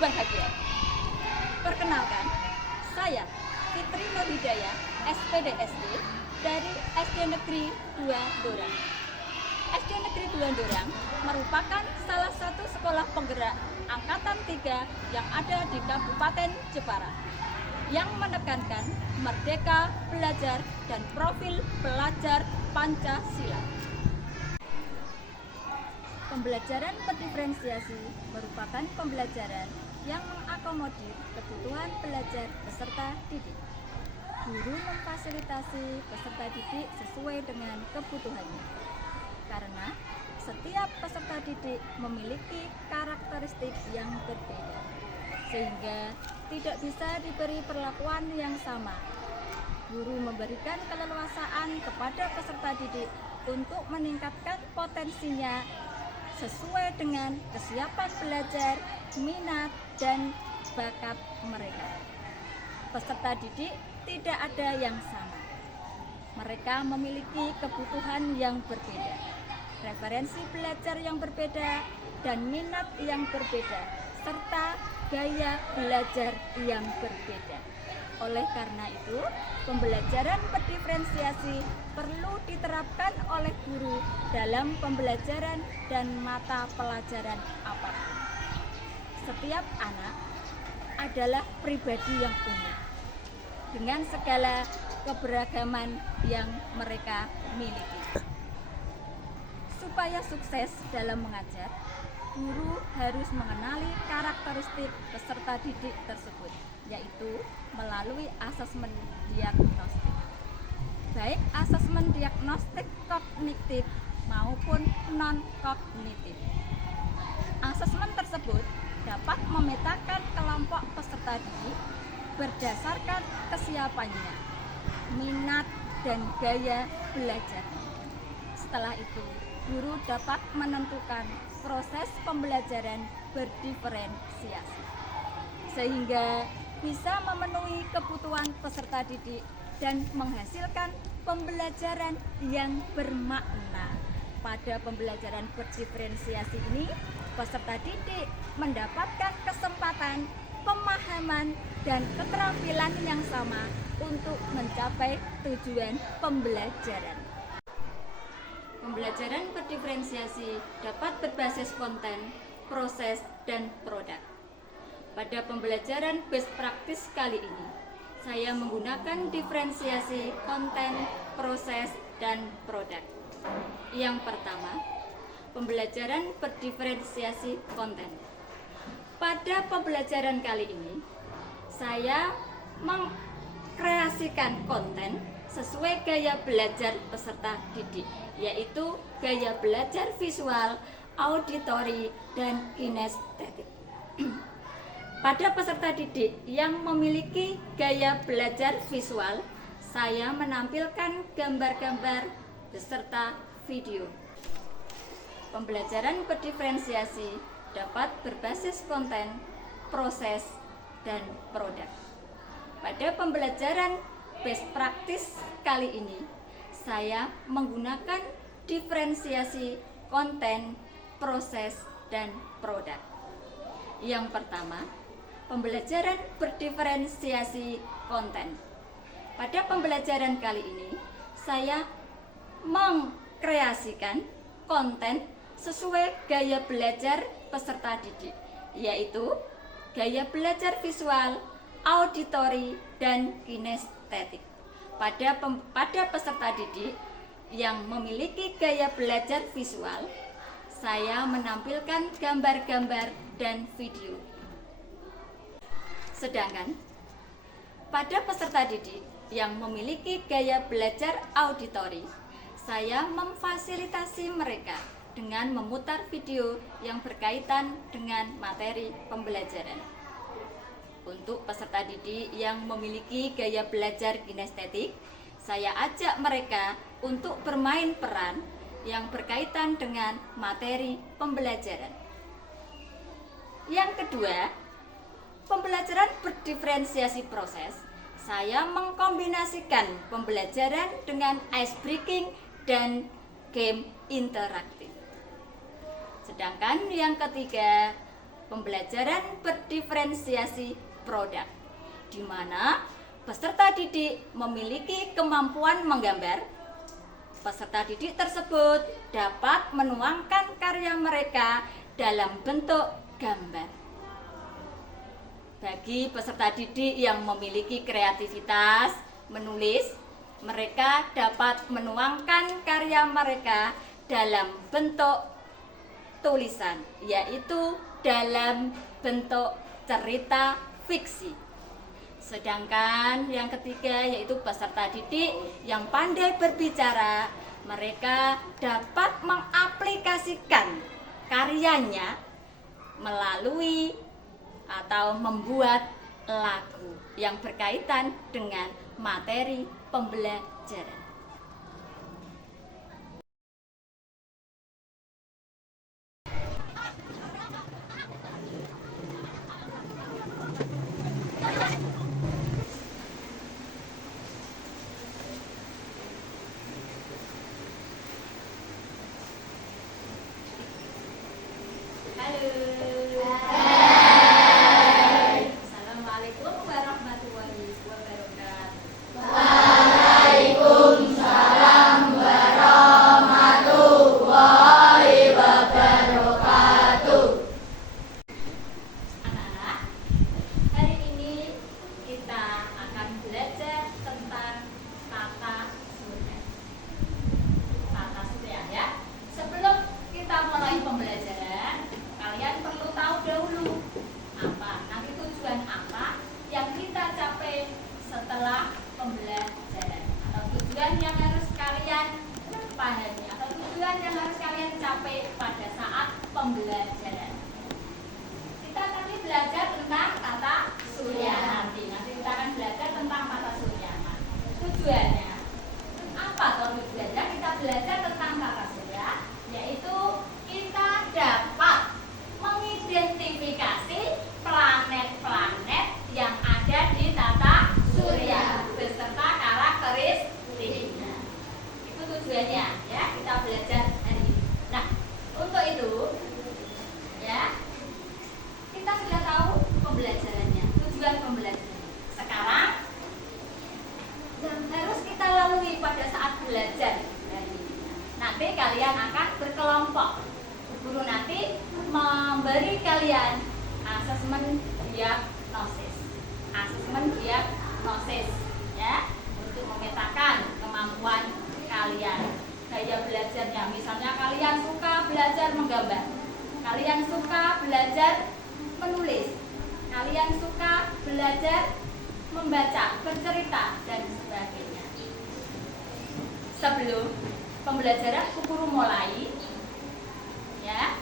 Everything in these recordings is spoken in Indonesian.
bahagia. Perkenalkan, saya Fitri Nur Hidayah, SPDSD dari SD Negeri 2 Dorang. SD Negeri 2 Dorang merupakan salah satu sekolah penggerak Angkatan 3 yang ada di Kabupaten Jepara, yang menekankan merdeka belajar dan profil pelajar Pancasila. Pembelajaran berdiferensiasi merupakan pembelajaran yang mengakomodir kebutuhan belajar peserta didik. Guru memfasilitasi peserta didik sesuai dengan kebutuhannya, karena setiap peserta didik memiliki karakteristik yang berbeda, sehingga tidak bisa diberi perlakuan yang sama. Guru memberikan keleluasaan kepada peserta didik untuk meningkatkan potensinya sesuai dengan kesiapan belajar, minat, dan bakat mereka. Peserta didik tidak ada yang sama. Mereka memiliki kebutuhan yang berbeda, referensi belajar yang berbeda, dan minat yang berbeda, serta gaya belajar yang berbeda. Oleh karena itu, pembelajaran berdiferensiasi perlu diterapkan oleh guru dalam pembelajaran dan mata pelajaran apapun. Setiap anak adalah pribadi yang unik, dengan segala keberagaman yang mereka miliki. Supaya sukses dalam mengajar, guru harus mengenali karakteristik peserta didik tersebut, yaitu melalui asesmen diagnostik, baik asesmen diagnostik kognitif maupun non-kognitif. Asesmen tersebut dapat memetakan kelompok peserta didik berdasarkan kesiapannya, minat, dan gaya belajar. Setelah itu, guru dapat menentukan proses pembelajaran berdiferensiasi, sehingga bisa memenuhi kebutuhan peserta didik dan menghasilkan pembelajaran yang bermakna. Pada pembelajaran berdiferensiasi ini, peserta didik mendapatkan kesempatan, pemahaman, dan keterampilan yang sama untuk mencapai tujuan pembelajaran. Pembelajaran berdiferensiasi dapat berbasis konten, proses, dan produk. Pada pembelajaran best practice kali ini, saya menggunakan diferensiasi konten, proses, dan produk. Yang pertama, pembelajaran berdiferensiasi konten. Pada pembelajaran kali ini, saya mengkreasikan konten sesuai gaya belajar peserta didik, yaitu gaya belajar visual, auditori, dan kinestetik. Pada peserta didik yang memiliki gaya belajar visual, saya menampilkan gambar-gambar beserta video. Pembelajaran berdiferensiasi dapat berbasis konten, proses, dan produk. Pada pembelajaran best practice kali ini, saya menggunakan diferensiasi konten, proses, dan produk. Yang pertama, pembelajaran berdiferensiasi konten. Pada pembelajaran kali ini, saya mengkreasikan konten sesuai gaya belajar peserta didik, yaitu gaya belajar visual, auditori, dan kinestetik. Pada peserta didik yang memiliki gaya belajar visual, saya menampilkan gambar-gambar dan video. Sedangkan pada peserta didik yang memiliki gaya belajar auditori, saya memfasilitasi mereka dengan memutar video yang berkaitan dengan materi pembelajaran. Untuk peserta didik yang memiliki gaya belajar kinestetik, saya ajak mereka untuk bermain peran yang berkaitan dengan materi pembelajaran. Yang kedua, pembelajaran berdiferensiasi proses, saya mengkombinasikan pembelajaran dengan ice breaking dan game interaktif. Sedangkan yang ketiga, pembelajaran berdiferensiasi produk, di mana peserta didik memiliki kemampuan menggambar. Peserta didik tersebut dapat menuangkan karya mereka dalam bentuk gambar. Bagi peserta didik yang memiliki kreativitas menulis, mereka dapat menuangkan karya mereka dalam bentuk tulisan, yaitu dalam bentuk cerita fiksi. Sedangkan yang ketiga yaitu peserta didik yang pandai berbicara, mereka dapat mengaplikasikan karyanya melalui atau membuat lagu yang berkaitan dengan materi pembelajaran. Assalamualaikum warahmatullahi wabarakatuh. Anak-anak, hari ini kita akan belajar tentang tata surya. Tata surya ya. Sebelum kita mulai pembelajaran, kalian perlu tahu dahulu apa nanti tujuan apa yang kita capai setelah pembelajaran, atau tujuan yang harus kalian pahami, atau tujuan yang harus kalian capai pada saat pembelajaran. Kita tadi belajar tentang tata surya, nanti kita akan belajar tentang tata surya. Tujuannya apa? Tujuannya kita belajar tentang tata surya, yaitu kita dapat mengidentifikasi planet-planet yang ada di tata surya beserta karakteristiknya. Itu tujuannya ya, kita belajar hari ini. Nah, untuk itu ya, kita sudah tahu pembelajarannya, tujuan pembelajaran. Sekarang yang harus kita lalui pada saat belajar hari ini. Nanti kalian akan berkelompok. Guru nanti memberi kalian asesmen diagnosis. Asesmen diagnosis ya, untuk memetakan kemampuan kalian. Gaya belajarnya, misalnya kalian suka belajar menggambar, kalian suka belajar menulis, kalian suka belajar membaca, bercerita, dan sebagainya. Sebelum pembelajaran guru mulai ya,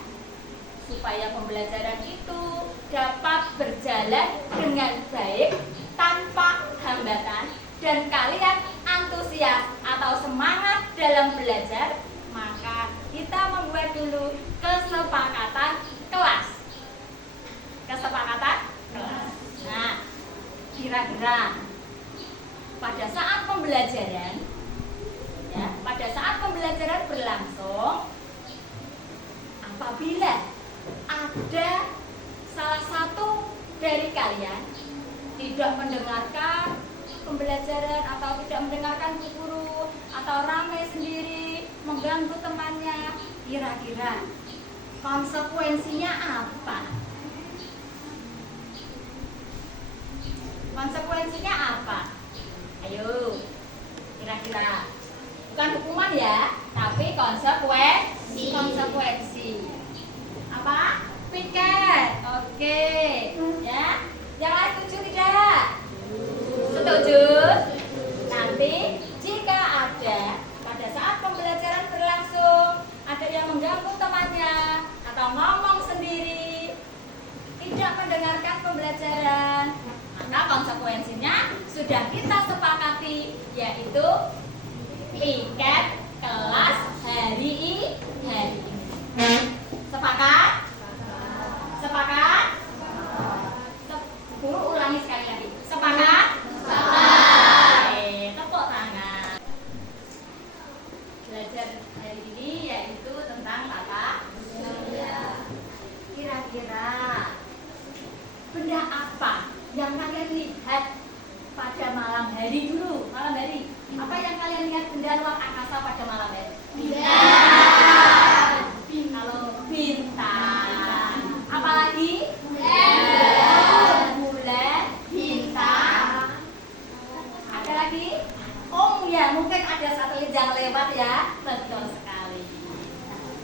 supaya pembelajaran itu dapat berjalan dengan baik tanpa hambatan dan kalian antusias atau semangat dalam belajar, maka kita membuat dulu kesepakatan kelas. Kesepakatan kelas. Nah, kira-kira pada saat pembelajaran ya, pada saat pembelajaran berlangsung, apabila ada salah satu dari kalian tidak mendengarkan pembelajaran atau tidak mendengarkan guru atau ramai sendiri mengganggu temannya, kira-kira konsekuensinya apa? Konsekuensinya apa? Ayo, kira-kira. Bukan hukuman ya, tapi konsekuensi. Apa? Piket. Oke. Ya. Yang lain setuju tidak? Setuju? Nanti jika ada pada saat pembelajaran berlangsung ada yang mengganggu temannya atau ngomong sendiri, tidak mendengarkan pembelajaran, maka konsekuensinya sudah kita sepakati, yaitu piket kelas hari ini. Sepakat? Sepakat? Guru ulangi sekali lagi. Sepakat? Sepakat. Oke, tepuk tangan. Belajar hari ini yaitu tentang tata surya. Kira-kira Benda apa yang kalian lihat pada malam hari dulu? Malam hari. Apa yang kalian lihat benda luar angkasa pada malam hari? Bintang. Kalau bintang. Apalagi? Bulan, bintang. Ada lagi? Oh ya, mungkin ada satelit yang lewat ya. Betul sekali.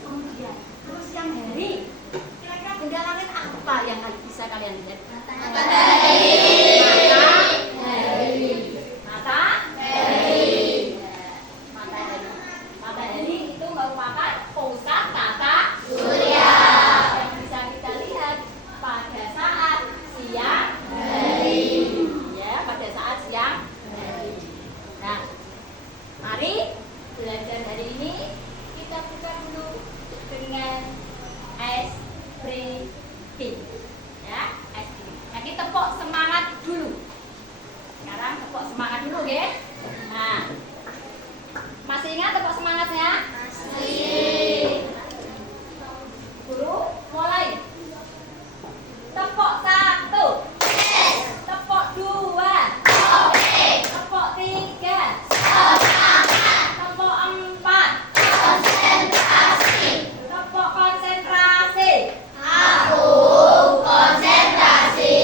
Kemudian, terus yang hari. Kira-kira benda langit apa yang bisa kalian lihat? Matahari. Matahari. Matahari itu merupakan pusat tata surya yang bisa kita lihat pada saat siang hari. Ya, pada saat siang hari. Nah, mari belajar hari ini kita buka dulu dengan ice breaking. Ya, ice breaking. Jadi tepuk semangat dulu. Sekarang tepuk semangat dulu, ya. Nah, masih ingat tepuk semangatnya? Masih. Guru, mulai. Tepuk 1. Tepuk 2. Tepuk 3. Tepuk 4. Tepuk konsentrasi. Aku konsentrasi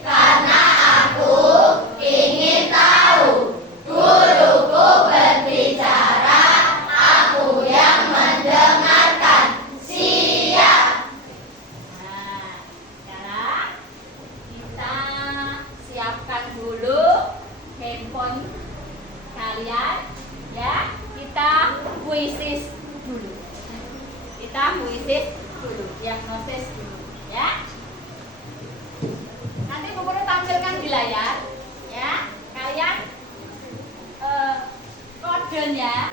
karena aku ingin tahu. Guruku berbicara, aku yang mendengarkan. Siap. Nah, sekarang kita siapkan dulu handphone kalian, ya. Kita kuisis dulu. Diagnosis dulu, ya. Nanti Bu Guru tampilkan di layar, ya. Kalian kodenya.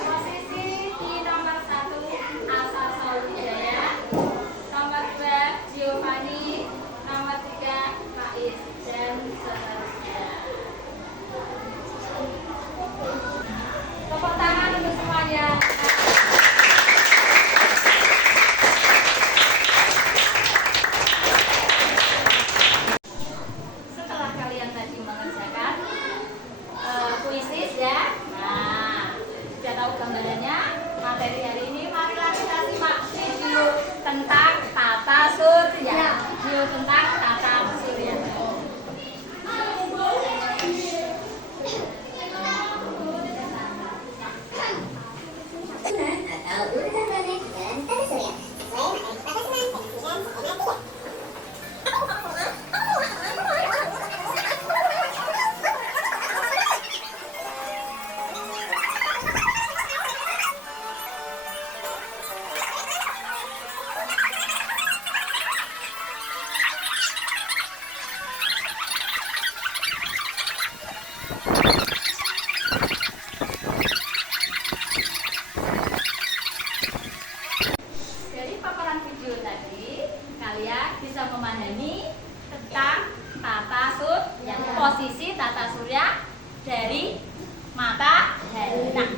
Posisi di nomor 1 Asa Solidaya, nomor 2 Giovanni, nomor 3 Faiz, dan seterusnya. Tepuk tangan untuk semuanya. Setelah kalian tadi mengerjakan kuisis, ya. Nah, sudah tahu gambarannya. Materi hari ini marilah kita simak video tentang tata surya. Video tentang tata surya. Atau urutan planet dalam tata surya sesuai materi batasan dan kesenangan Dari paparan video tadi, kalian bisa memahami tentang tata surya, posisi tata surya dari matahari. Nah,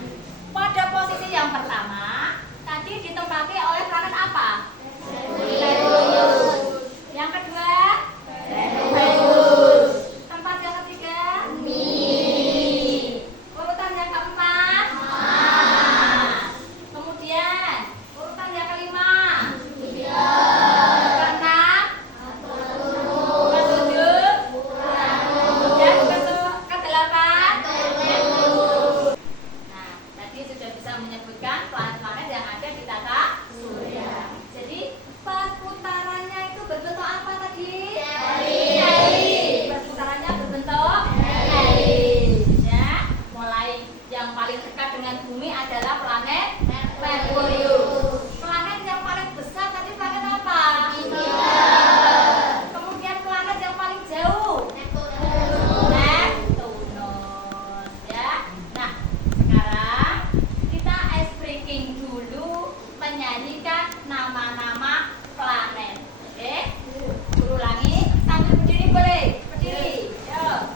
pada posisi yang pertama, tadi ditempati oleh planet apa? Venus. Yang kedua? Venus. Tempat yang ketiga? Bumi. Urutan yang keempat? Mars. Kemudian urutan yang kelima? Keenam? Ketujuh? Dan kedelapan? Nah, tadi sudah bisa menyebutkan planet-planet yang ada di tata surya. Jadi perputarannya itu berbentuk apa tadi? Elip. Perputarannya berbentuk elip. Ya, mulai yang paling dekat dengan bumi adalah planet Merkurius. Planet yang paling besar tadi planet apa? Kemudian planet yang paling jauh? Neptunus. Ya. Nah, sekarang kita ice breaking dulu, menyanyikan nama-nama planet. Oke? Ulangi sambil berdiri boleh? Berdiri. Yo.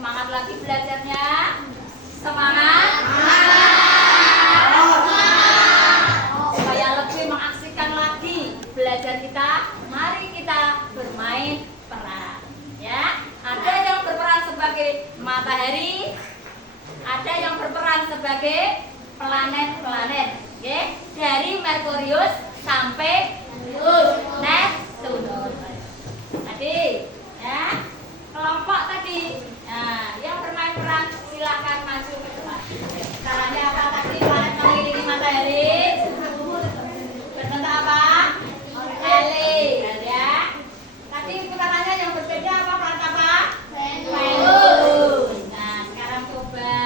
Semangat lagi belajarnya. Semangat. Supaya lebih mengaksikan lagi belajar kita, mari kita bermain peran. Ya, ada yang berperan sebagai matahari, ada yang berperan sebagai planet-planet. Oke, dari Merkurius sampai Neptunus. Tadi, ya, kelompok tadi. Nah, yang bermain peran silakan maju ke depan. Caranya apa tadi? Planet mengelilingi matahari. Berbentuk apa? Eli, ya. Tadi putarannya yang berbeda apa? Planet apa? Venus. Nah, sekarang coba.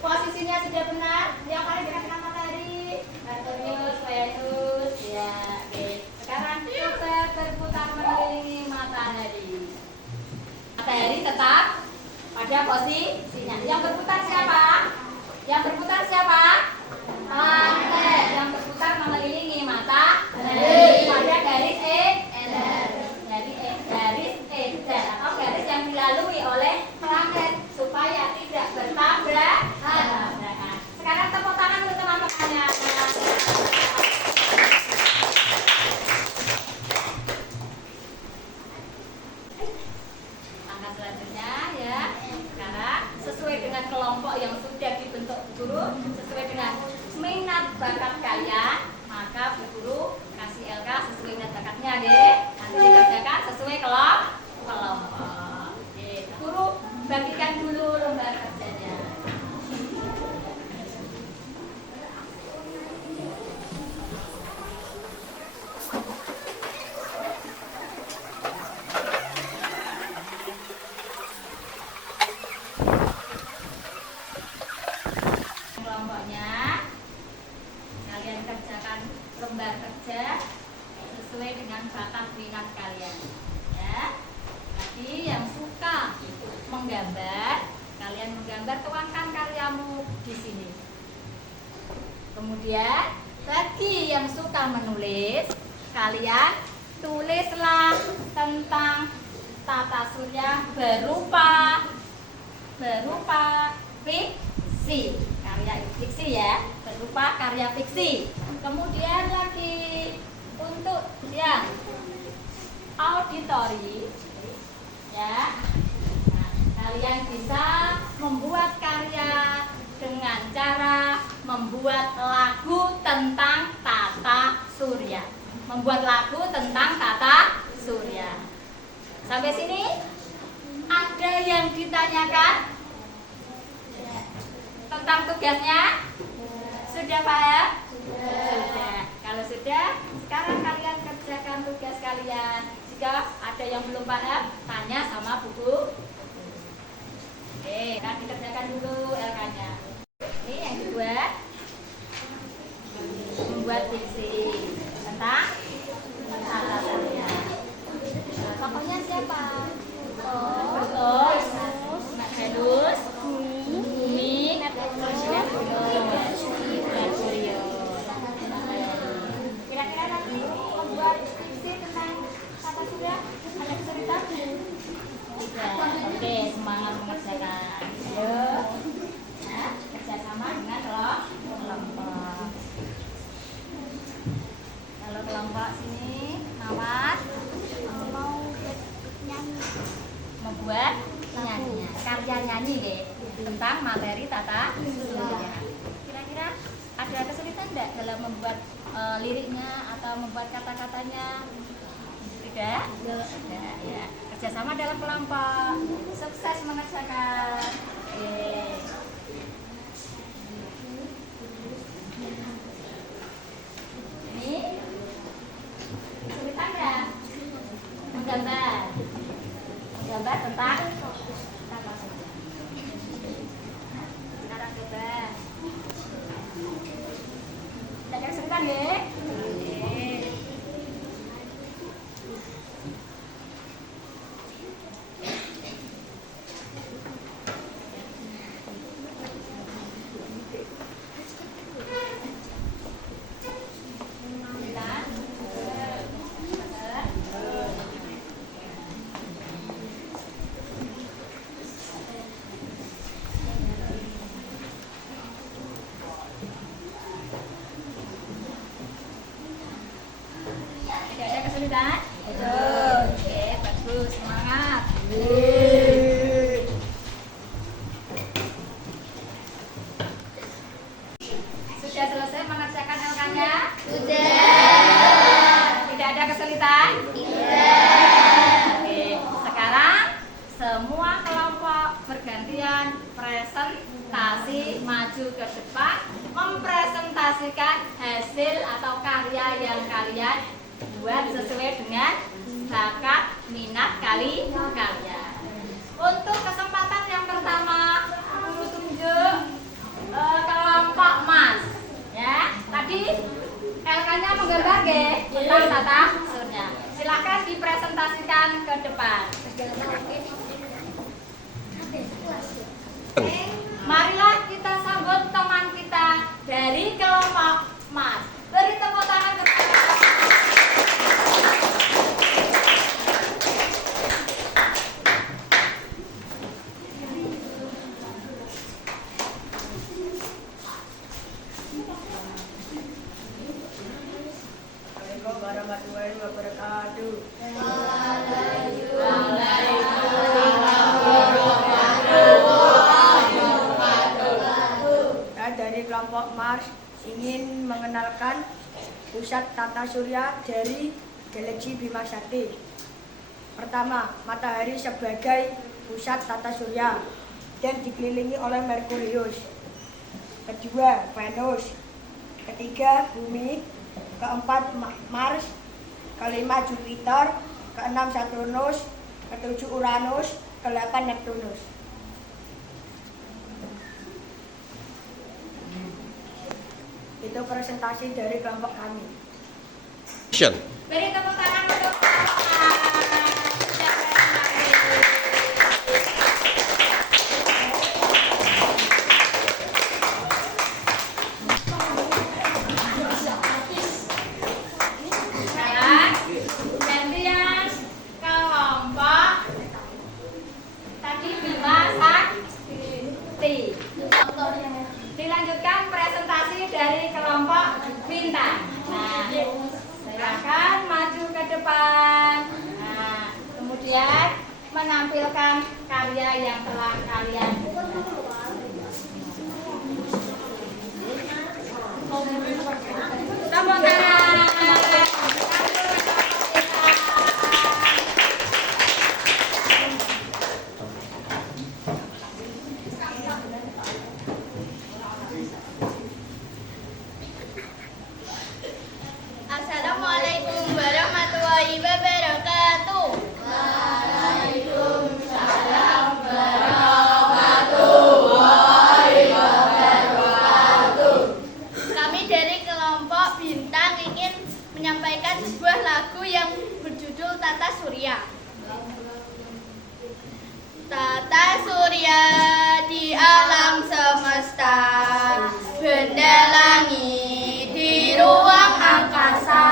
Posisinya sudah benar. Yang paling dekat dengan matahari, Merkurius, Venus, ya. Oke. Sekarang coba berputar mengelilingi matahari. Matahari tetap pada posisinya. Yang berputar siapa? Yang berputar siapa? Planet. Yang berputar mengelilingi matahari pada garis garis atau garis yang dilalui oleh planet supaya tidak bertabrakan. Sekarang tepuk tangan untuk teman-temannya. Langkah selanjutnya ya. Sekarang sesuai dengan kelompok yang sudah dibentuk guru, sesuai dengan minat bakat kalian, maka Bu Guru kasih LK sesuai minat bakatnya, deh. Nanti dikerjakan sesuai kelompok. Oke, Guru bagikan dulu lembar kerjanya. Kelompoknya kalian kerjakan lembar kerja sesuai dengan bakat minat kalian, ya. Tadi yang suka menggambar, kalian menggambar, tuangkan karyamu di sini. Kemudian bagi yang suka menulis, kalian tulislah tentang tata surya berupa fiksi, karya fiksi ya, berupa karya fiksi. Kemudian lagi untuk yang auditori, ya, nah, kalian bisa membuat karya dengan cara membuat lagu tentang tata surya. Membuat lagu tentang tata surya. Sampai sini ada yang ditanyakan tentang tugasnya? Sudah paham? Sudah. Kalau sudah, sekarang kalian kerjakan tugas kalian. Jika ada yang belum paham, tanya sama buku. Oke, kan dikerjakan dulu LK-nya. Ini yang kedua, membuat fiksi tentang tata surya. Tokohnya siapa? Mbak Venus, Bumi, Merkurius. Kira-kira nanti membuat fiksi tentang tata surya ada kesulitan? Tidak. Oke, semangat mengerjakan. Ayo, nah, kerjasama dengan kelompok. Kalau kelompok sini, Mawar mau nyanyi, membuat nyanyi, karya nyanyi deh tentang materi tata surya. Kira-kira ada kesulitan enggak dalam membuat liriknya atau membuat kata-katanya? Tidak? Tidak, ya. Kerjasama dalam kelompok. Sukses mengerjakan. Ini kesulitan enggak? Menggambar tentang tata surya. Sekarang coba. Tidak ada kesulitan ya? gantian presentasi maju ke depan, mempresentasikan hasil atau karya yang kalian buat sesuai dengan bakat minat kalian. Untuk kesempatan yang pertama, guru tunjuk kelompok Mas. Ya, tadi LK-nya menggambar tentang tata surya. Silakan dipresentasikan ke depan. Marilah kita sambut teman kita dari kelompok Mas. Beri tepuk tangan kepada Assalamualaikum warahmatullahi wabarakatuh. Saya dari kelompok Mars ingin mengenalkan pusat tata surya dari galaksi Bima Sakti. Pertama, matahari sebagai pusat tata surya dan dikelilingi oleh Merkurius. Kedua, Venus. Ketiga, bumi. Keempat, Mars. Kelima, Jupiter. Keenam, Saturnus. Ketujuh, Uranus. Kedelapan, Neptunus. Itu presentasi dari kelompok kami. beri tepuk tangan untuk gantian kelompok tadi Bima Sakti. Dilanjutkan presentasi dari kelompok Bintang. Nah, silakan maju ke depan. Nah, kemudian menampilkan karya yang telah kalian buat. Tepuk tangan. Assalamualaikum warahmatullahi wabarakatuh. Kami dari kelompok Bintang ingin menyampaikan sebuah lagu yang berjudul Tata Surya. Tata surya di alam semesta, benda langit di ruang angkasa.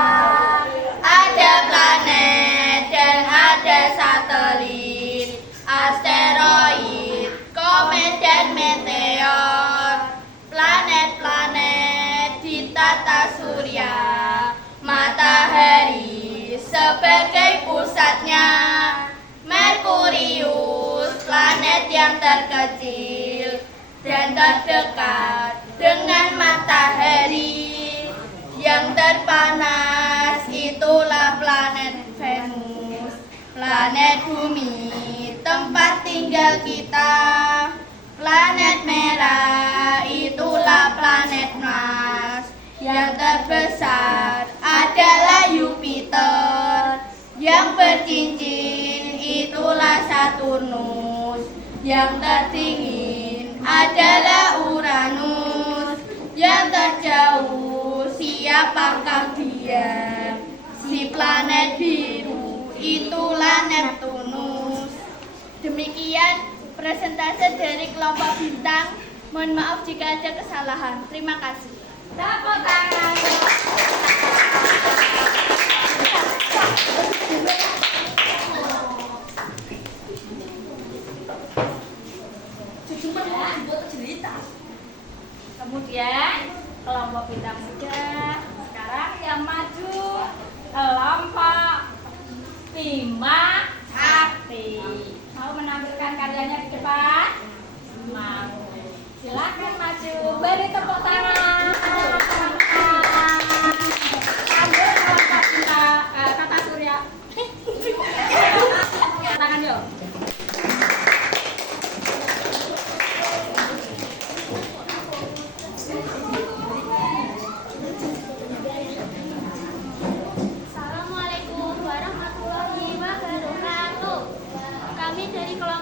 Ada planet dan ada satelit, asteroid, komet dan meteor. Planet-planet di tata surya, matahari sebagai pusatnya. Merkurius, planet yang terkecil dan terdekat dengan matahari. Yang terpanas itulah planet Venus. Planet bumi, tempat tinggal kita. Planet merah itulah planet Mars. Yang terbesar adalah Jupiter. Yang bercincin itulah Saturnus. Yang terdingin adalah Uranus. Yang terjauh siapakah dia? Si planet biru itulah Neptunus. Demikian presentasi dari kelompok Bintang. Mohon maaf jika ada kesalahan. Terima kasih. Tepuk tangan. Kemudian kelompok Bintang sudah. Sekarang yang maju kelompok Bima Sakti. Mau menampilkan karyanya di depan? Mau. Silakan maju. Beri tepuk tangan. Ambil kelompok Tata Surya. Tangan yuk.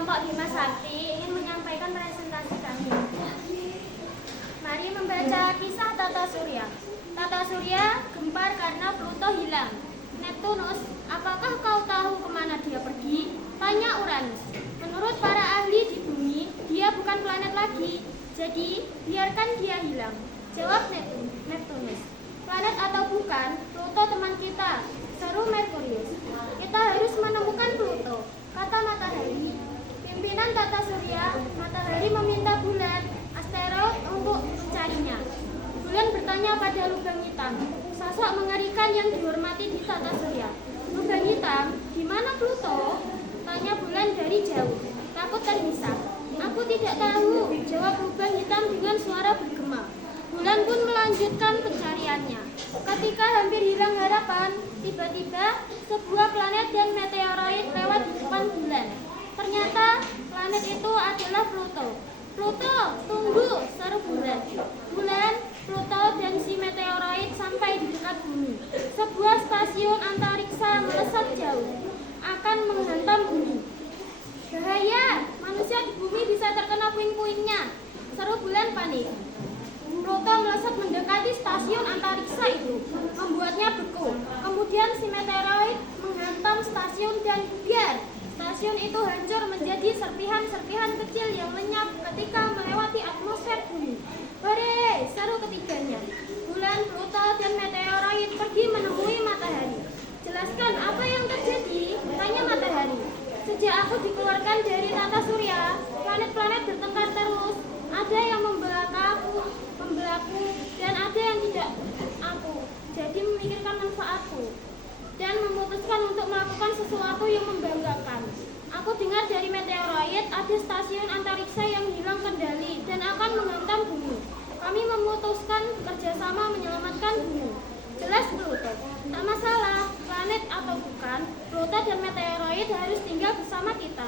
kelompok Bima Sakti ingin menyampaikan presentasi kami. Mari membaca kisah Tata Surya. Tata Surya gempar karena Pluto hilang. Neptunus, apakah kau tahu kemana dia pergi? Tanya Uranus. Menurut para ahli di bumi, dia bukan planet lagi. Jadi, biarkan dia hilang. Jawab Neptunus. Planet atau bukan, Pluto teman kita. Seru Merkurius. Kita harus menemukan Pluto, kata Matahari. Pimpinan Tata Surya, Matahari meminta bulan, asteroid untuk mencarinya. Bulan bertanya pada lubang hitam, sosok mengerikan yang dihormati di Tata Surya. Lubang hitam, di mana Pluto? Tanya bulan dari jauh, takut terhisap. Aku tidak tahu, jawab lubang hitam dengan suara bergema. Bulan pun melanjutkan pencariannya. Ketika hampir hilang harapan, tiba-tiba sebuah planet dan meteoroid lewat di depan bulan. Ternyata planet itu adalah Pluto. Pluto, tunggu, seru bulan. Bulan, Pluto, dan si meteoroid sampai di dekat bumi. Sebuah stasiun antariksa melesat jauh, akan menghantam bumi. Bahaya, manusia di bumi bisa terkena puing-puingnya. Seru bulan panik. Pluto melesat mendekati stasiun antariksa itu, membuatnya beku. Kemudian si meteoroid menghantam stasiun dan biar stasiun itu hancur menjadi serpihan-serpihan kecil yang lenyap ketika melewati atmosfer bumi. Hore, seru ketiganya. Bulan, Pluto, dan meteoroid pergi menemui Matahari. Jelaskan apa yang terjadi, tanya Matahari. Sejak aku dikeluarkan dari Tata Surya, planet-planet bertengkar terus. Ada yang membelaku, dan ada yang tidak aku. Jadi memikirkan manfaatku dan memutuskan untuk melakukan sesuatu yang membanggakan. Aku dengar dari meteoroid ada stasiun antariksa yang hilang kendali dan akan menghantam bumi. Kami memutuskan bekerjasama menyelamatkan bumi. Jelas Pluto, tak masalah, planet atau bukan, Pluto dan meteoroid harus tinggal bersama kita.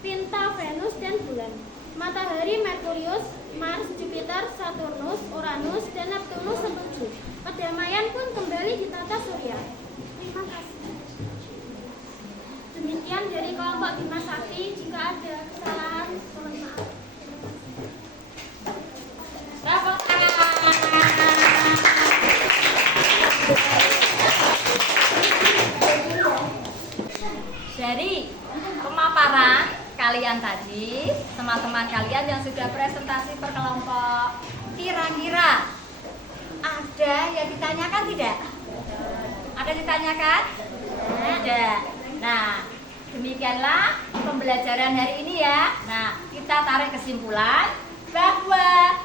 Pinta, Venus, dan bulan. Matahari, Merkurius, Mars, Jupiter, Saturnus, Uranus, dan Neptunus setuju. Kedamaian pun kembali di Tata Surya. Terima kasih. Demikian dari kelompok Bima Sakti. Jika ada kesalahan, mohon maaf. Dari pemaparan kalian tadi, teman-teman kalian yang sudah presentasi per kelompok, kira-kira ada yang ditanyakan tidak? Ada yang ditanyakan? Ada. Nah, demikianlah pembelajaran hari ini ya. Nah, kita tarik kesimpulan bahwa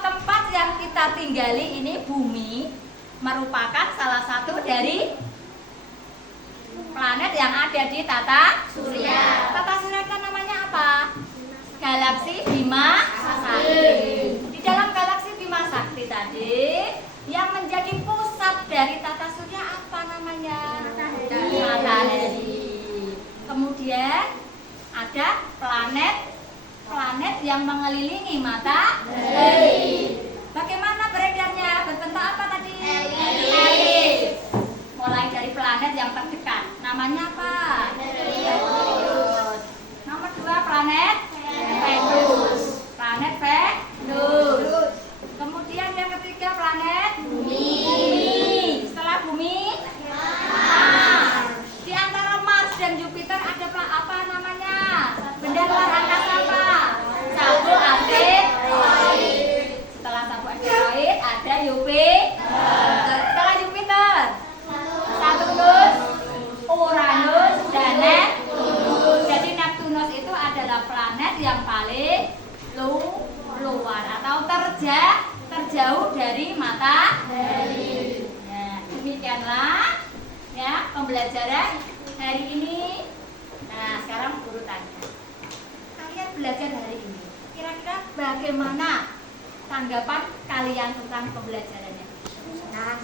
tempat yang kita tinggali ini, bumi, merupakan salah satu dari planet yang ada di Tata Surya. Tata Surya kan namanya apa? Galaksi Bima Sakti. Di dalam galaksi Bima Sakti tadi, yang menjadi pusat dari Tata Surya apa namanya? Matahari. Kemudian ada planet yang mengelilingi matahari. Bagaimana beredarnya? Berbentuk apa tadi? Elipse. Mulai dari planet yang terdekat, namanya apa? Venus. Nomor 2 planet Venus. Planet Venus. Kemudian yang ketiga planet Bumi. Setelah Bumi, Mars. Di antara Mars dan Jupiter ada apa namanya? Benda luar angkasa apa? Sabuk asteroid. Setelah sabuk asteroid ada Jupiter. Setelah Jupiter, Saturnus, Uranus, dan Neptunus. Jadi Neptunus itu adalah planet yang paling luar atau terjauh dari matahari. Nah, demikianlah ya pembelajaran hari ini. Nah, sekarang guru tanya, kalian belajar hari ini, kira-kira bagaimana tanggapan kalian tentang pembelajarannya? Senang.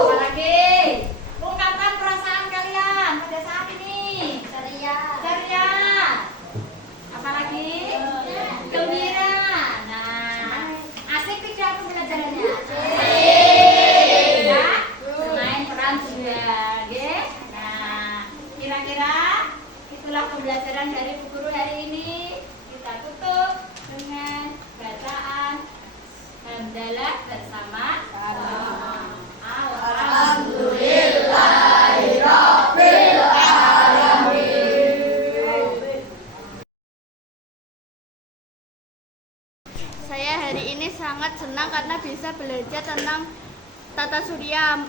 Apa lagi? Ungkapkan perasaan kalian pada saat ini. Ceria. Apa lagi? Gembira. Nah, asik tidak pembelajarannya? Ya, main peran juga. Ya, nggih. Nah, kira-kira itulah pembelajaran dari Bu Guru hari ini. Kita tutup dengan bacaan hamdalah bersama. Alhamdulillahirabbil alamin. Saya hari ini sangat senang karena bisa belajar tentang tata surya,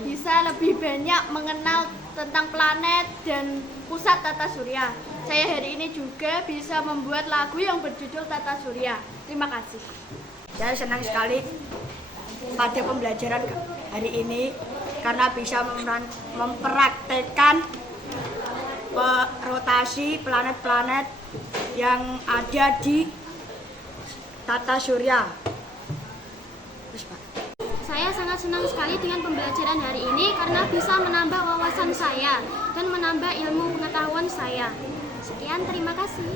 bisa lebih banyak mengenal tentang planet dan pusat tata surya. Saya hari ini juga bisa membuat lagu yang berjudul Tata Surya. Terima kasih. Saya senang sekali pada pembelajaran hari ini karena bisa mempraktekkan rotasi planet-planet yang ada di tata surya. Terus, Pak. Saya sangat senang sekali dengan pembelajaran hari ini karena bisa menambah wawasan saya dan menambah ilmu pengetahuan saya. Sekian, terima kasih.